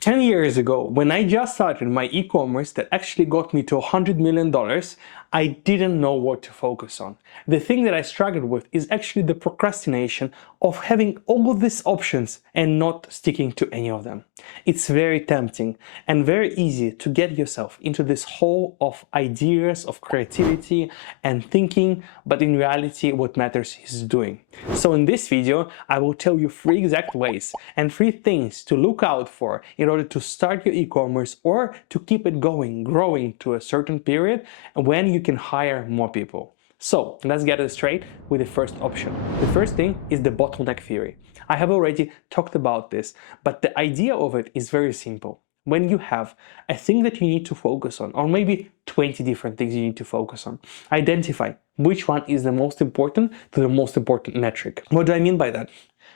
10 years ago, when I just started my e-commerce that actually got me to $100 million, I didn't know what to focus on. The thing that I struggled with is actually the procrastination of having all of these options and not sticking to any of them. It's very tempting and very easy to get yourself into this hole of ideas, of creativity and thinking, but in reality, what matters is doing. So in this video, I will tell you 3 exact ways and 3 things to look out for in order to start your e-commerce or to keep it going, growing to a certain period when you can hire more people. So let's get it straight with the first option. The first thing is the bottleneck theory. I have already talked about this, but the idea of it is very simple. When you have a thing that you need to focus on, or maybe 20 different things you need to focus on, identify which one is the most important to the most important metric. What do I mean by that?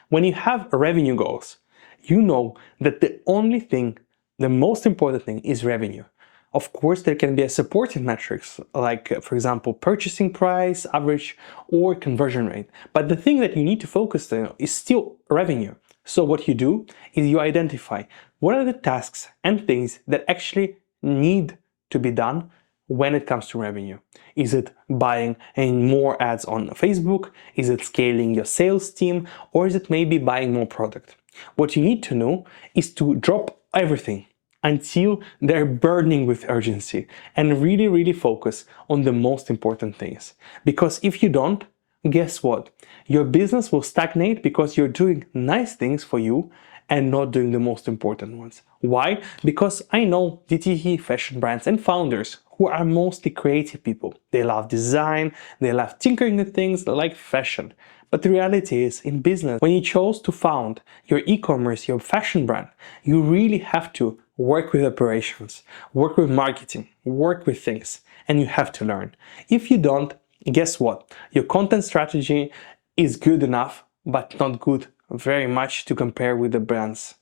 When you have revenue goals, you know that the only thing, the most important thing is revenue. Of course, there can be a supporting metrics like, for example, purchasing price, average, or conversion rate. But the thing that you need to focus on is still revenue. So what you do is you identify what are the tasks and things that actually need to be done when it comes to revenue. Is it buying more ads on Facebook? Is it scaling your sales team? Or is it maybe buying more product? What you need to know is to drop everything until they're burning with urgency and really focus on the most important things. Because if you don't, guess what? Your business will stagnate because you're doing nice things for you and not doing the most important ones. Why? Because I know DTE fashion brands and founders who are mostly creative people. They love design, they love tinkering with things, they like fashion. But the reality is, in business, when you chose to found your e-commerce, your fashion brand, you really have to work with operations, work with marketing, work with things, and you have to learn. If you don't, guess what? Your content strategy is good enough, but not good very much to compare with the brands.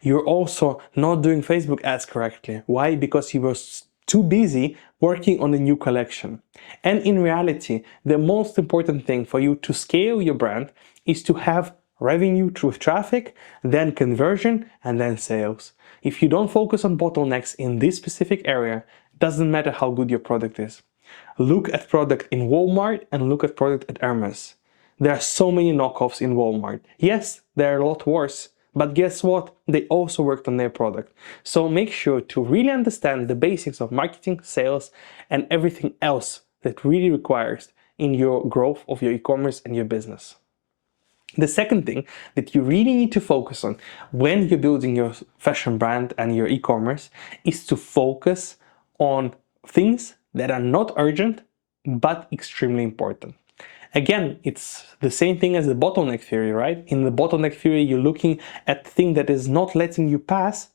You're also not doing Facebook ads correctly. Why? Because you were too busy working on a new collection. And in reality, the most important thing for you to scale your brand is to have revenue through traffic, then conversion, and then sales. If you don't focus on bottlenecks in this specific area, it doesn't matter how good your product is. Look at product in Walmart and look at product at Hermes. There are so many knockoffs in Walmart. Yes, they're a lot worse, but guess what? They also worked on their product. So make sure to really understand the basics of marketing, sales, and everything else that really requires in your growth of your e-commerce and your business. The second thing that you really need to focus on when you're building your fashion brand and your e-commerce is to focus on things that are not urgent, but extremely important. Again, it's the same thing as the bottleneck theory, right? In the bottleneck theory, you're looking at the thing that is not letting you pass.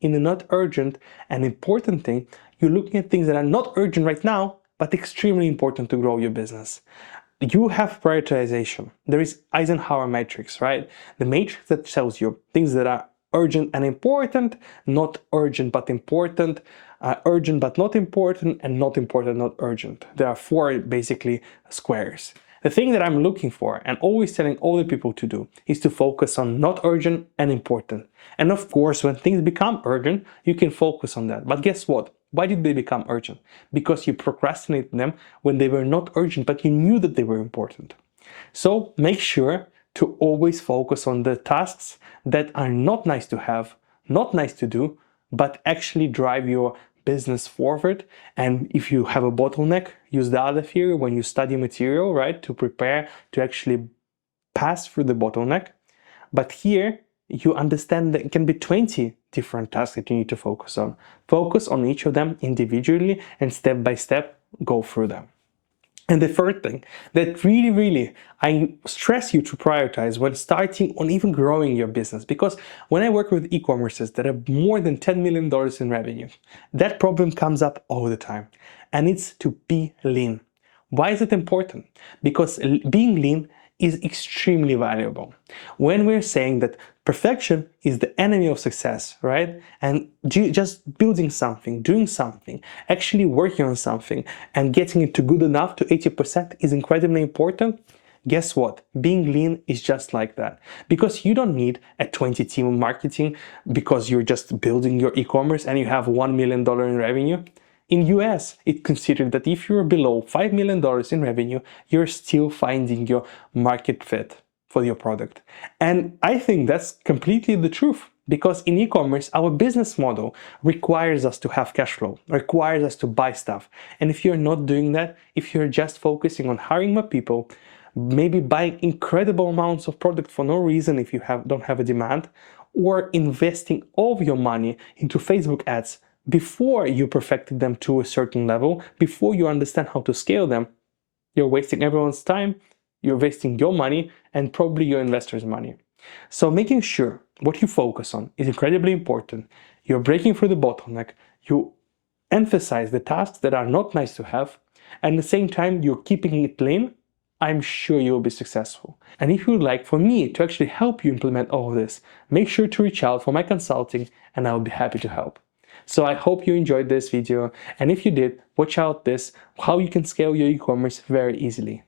In the not urgent and important thing, you're looking at things that are not urgent right now, but extremely important to grow your business. You have prioritization. There is Eisenhower matrix, right? The matrix that tells you things that are urgent and important, not urgent but important, urgent but not important, and not important, not urgent. There are 4 basically squares. The thing that I'm looking for and always telling all the people to do is to focus on not urgent and important. And of course, when things become urgent, you can focus on that. But guess what? Why did they become urgent? Because you procrastinated them when they were not urgent, but you knew that they were important. So make sure to always focus on the tasks that are not nice to have, not nice to do, but actually drive your business forward. And if you have a bottleneck, use the other theory when you study material, right, to prepare to actually pass through the bottleneck. But here you understand that it can be 20 different tasks that you need to focus on. Focus on each of them individually and step by step go through them. And the third thing that really I stress you to prioritize when starting on even growing your business, because when I work with e-commerces that have more than $10 million in revenue, that problem comes up all the time, and it's to be lean. Why is it important? Because being lean is extremely valuable. When we're saying that perfection is the enemy of success, right? And just building something, doing something, actually working on something and getting it to good enough to 80% is incredibly important. Guess what? Being lean is just like that. Because you don't need a 20 team of marketing because you're just building your e-commerce and you have $1 million in revenue. In US, it's considered that if you're below $5 million in revenue, you're still finding your market fit for your product. And I think that's completely the truth. Because in e-commerce, our business model requires us to have cash flow, requires us to buy stuff. And if you're not doing that, if you're just focusing on hiring more people, maybe buying incredible amounts of product for no reason if you don't have a demand, or investing all of your money into Facebook ads before you perfected them to a certain level, before you understand how to scale them, you're wasting everyone's time, you're wasting your money, and probably your investors' money. So making sure what you focus on is incredibly important. You're breaking through the bottleneck, you emphasize the tasks that are not nice to have, and at the same time you're keeping it lean, I'm sure you'll be successful. And if you would like for me to actually help you implement all of this, make sure to reach out for my consulting and I'll be happy to help. So I hope you enjoyed this video, and if you did, watch out this, how you can scale your e-commerce very easily.